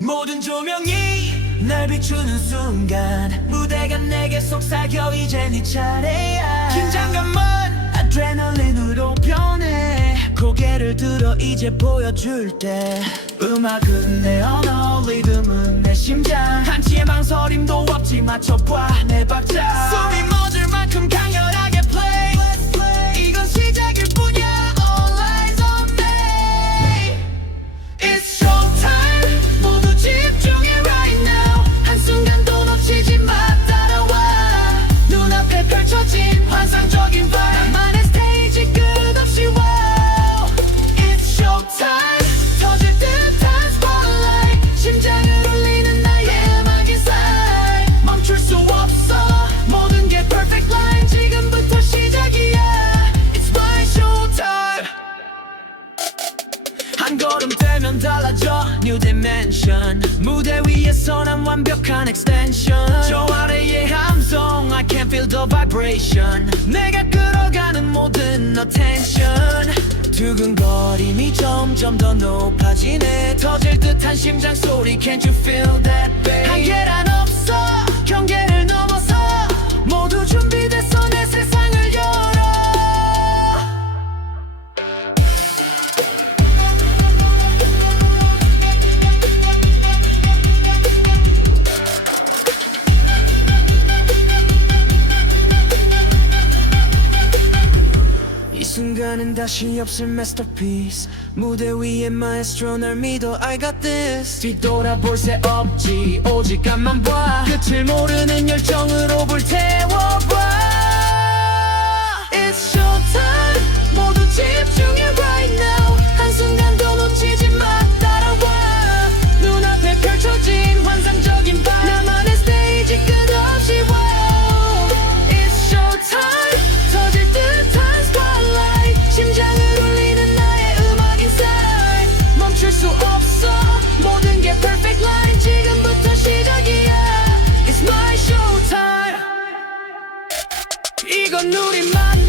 모든 조명이 날 비추는 순간 무대가 내게 속삭여 이제 네 차례야. 긴장감은 아드레날린으로 변해. 고개를 들어 이제 보여줄 때 음악은 내 언어 리듬은 내 심장. 한치의 망설임도 없지 맞춰봐 내 박자 달라져 New dimension 무대 위에서 난 완벽한 extension 저 아래의 함성 I can feel the vibration 내가 끌어가는 모든 attention 두근거림이 점점 더 높아지네 터질 듯한 심장 소리 Can't you feel that bass 한계란 순간은 다시 없을 masterpiece. 무대 위에 마에스트로 날 믿어 I got this. 뒤돌아볼 새 없지 오직 앞만 봐. 끝을 모르는 열정으로 불태 이건 우리만